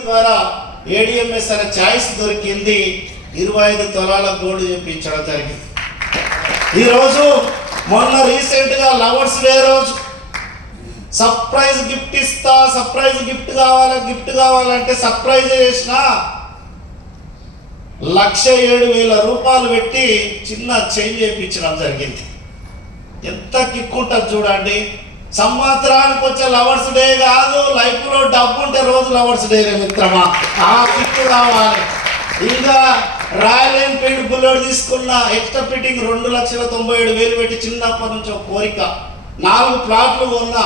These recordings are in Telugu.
ద్వారా ఏడిఎంఎస్ అనే ఛాయిస్ దొరికింది. ఇరవై ఐదు తొలాల గోల్డ్ చెప్పించడం జరిగింది. ఈరోజు మొన్న రీసెంట్గా లవర్స్ డే రోజు. సర్ప్రైజ్ గిఫ్ట్ ఇస్తా సర్ప్రైజ్ గిఫ్ట్ కావాలి గిఫ్ట్ కావాలంటే సర్ప్రైజ్ చేసిన లక్ష ఏడు వేల రూపాయలు పెట్టి చిన్న చేంజ్ చేయించడం జరిగింది. ఎంత కిక్కుంటుంది చూడండి. సంవత్సరానికి వచ్చే లవర్స్ డే కాదు లైఫ్లో డబ్బు ఉంటే రోజు లవర్స్ డే రే మిత్రమా. ఆ కిక్ రావాలి ఇంకా రాయల్ ఎన్ఫీల్డ్ బుల్లెట్ తీసుకున్న ఎక్స్ట్రా ఫిట్టింగ్ రెండు లక్షల తొంభై ఏడు వేలు పెట్టి చిన్నప్పటి నుంచి ఒక కోరిక. నాలుగు ప్లాట్లు కొన్నా.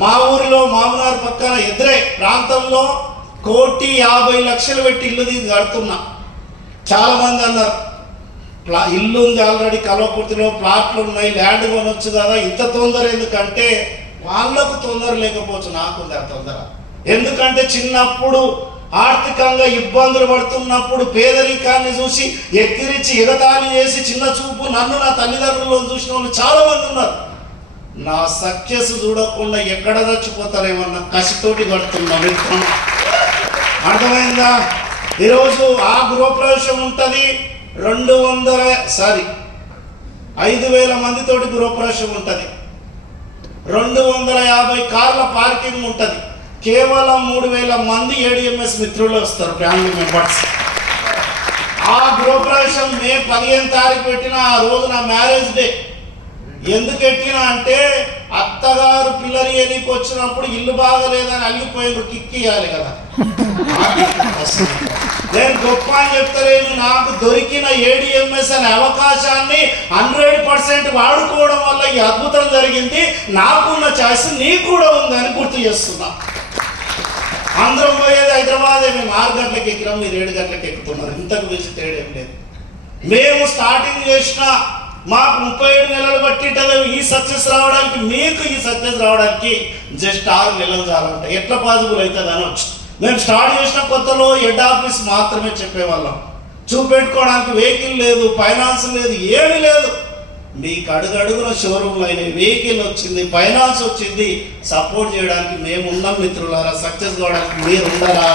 మా ఊరిలో మామనార్ పక్కన ఎదురే ప్రాంతంలో కోటి యాభై లక్షలు పెట్టి ఇల్లు దీన్ని కడుతున్నా. చాలా మంది అన్నారు ప్లా ఇల్లు ఉంది ఆల్రెడీ కలవకుర్తిలో ప్లాట్లు ఉన్నాయి ల్యాండ్ కొనొచ్చు కదా. ఇంత తొందర ఎందుకంటే వాళ్ళకు తొందర లేకపోవచ్చు నాకుంది ఆ తొందర. ఎందుకంటే చిన్నప్పుడు ఆర్థికంగా ఇబ్బందులు పడుతున్నప్పుడు పేదరికాన్ని చూసి ఎక్కిరించి ఎగతాళి చేసి చిన్న చూపు నన్ను నా తల్లిదండ్రులను చూసిన వాళ్ళు చాలా మంది ఉన్నారు. నా సక్సెస్ చూడకుండా ఎక్కడ చచ్చిపోతారేమన్న కసితోటి కడుతున్నా అర్థమైందా? ఈరోజు ఆ గృహప్రవేశం ఉంటుంది. రెండు వందల సారీ ఐదు వేల మందితోటి గృహప్రవేశం ఉంటుంది. రెండు వందల యాభై కార్ల పార్కింగ్ ఉంటుంది. కేవలం మూడు వేల మంది ఏడిఎంఎస్ మిత్రులు వస్తారు ఫ్యామిలీ మెంబర్స్. ఆ గృహప్రవేశం మే పదిహేను తారీఖు పెట్టిన ఆ రోజు నా మ్యారేజ్ డే. ఎందుకు ఎట్టినా అంటే అత్తగారు పిల్లలు ఎదికి వచ్చినప్పుడు ఇల్లు బాగలేదని అల్లిపోయినప్పుడు కిక్ ఇవ్వాలి కదా. నేను గొప్ప అని చెప్తలేను. నాకు దొరికిన ఏడిఎంఎస్ అనే అవకాశాన్ని హండ్రెడ్ పర్సెంట్ వాడుకోవడం వల్ల ఈ అద్భుతం జరిగింది. నాకున్న ఛాయిస్ నీకు కూడా ఉందని గుర్తు చేస్తున్నా. ఆంధ్రం పోయేది హైదరాబాద్. మేము ఆరు గంటలకు ఎక్కినాం. మీరు ఏడు గంటలకు ఎక్కుతున్నారు. ఇంతకు మించి తేడా ఏం లేదు. మేము స్టార్టింగ్ చేసిన మాకు ముప్పై ఏడు నెలలు పట్టింటది. ఈ సక్సెస్ రావడానికి మీకు ఈ సక్సెస్ రావడానికి జస్ట్ ఆరు నెలలు చాలంట. ఎట్లా పాసిబుల్ అవుతుంది అనొచ్చు మేము స్టార్ట్ చేసిన కొత్తలో హెడ్ ఆఫీస్ మాత్రమే చెప్పేవాళ్ళం. చూపెట్టుకోవడానికి వెహికల్ లేదు ఫైనాన్స్ లేదు ఏమీ లేదు. మీకు అడుగడుగున షోరూమ్లో అయిన వెహికల్ వచ్చింది ఫైనాన్స్ వచ్చింది. సపోర్ట్ చేయడానికి మేము ఉన్నాం మిత్రులారా. సక్సెస్ కావడానికి మీరు ఉండరా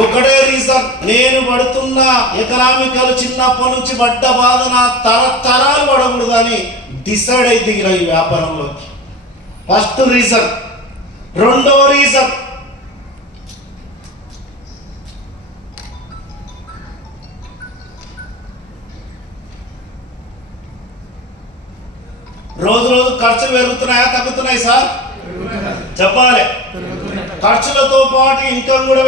ఒకటే రీజన్. నేను పడుతున్న ఎకనామికల్ చిన్నప్పటి నుంచి పడ్డ బాధ నా తరతరాలు పడకూడదు అని డిసైడ్ అయి దిగిన ఈ వ్యాపారంలోకి. First reason. రెండో రీజన్. రోజు రోజు ఖర్చులు పెరుగుతున్నాయా తగ్గుతున్నాయి సార్? చెప్పాలి. ఖర్చులతో పాటు ఇన్కమ్ కూడా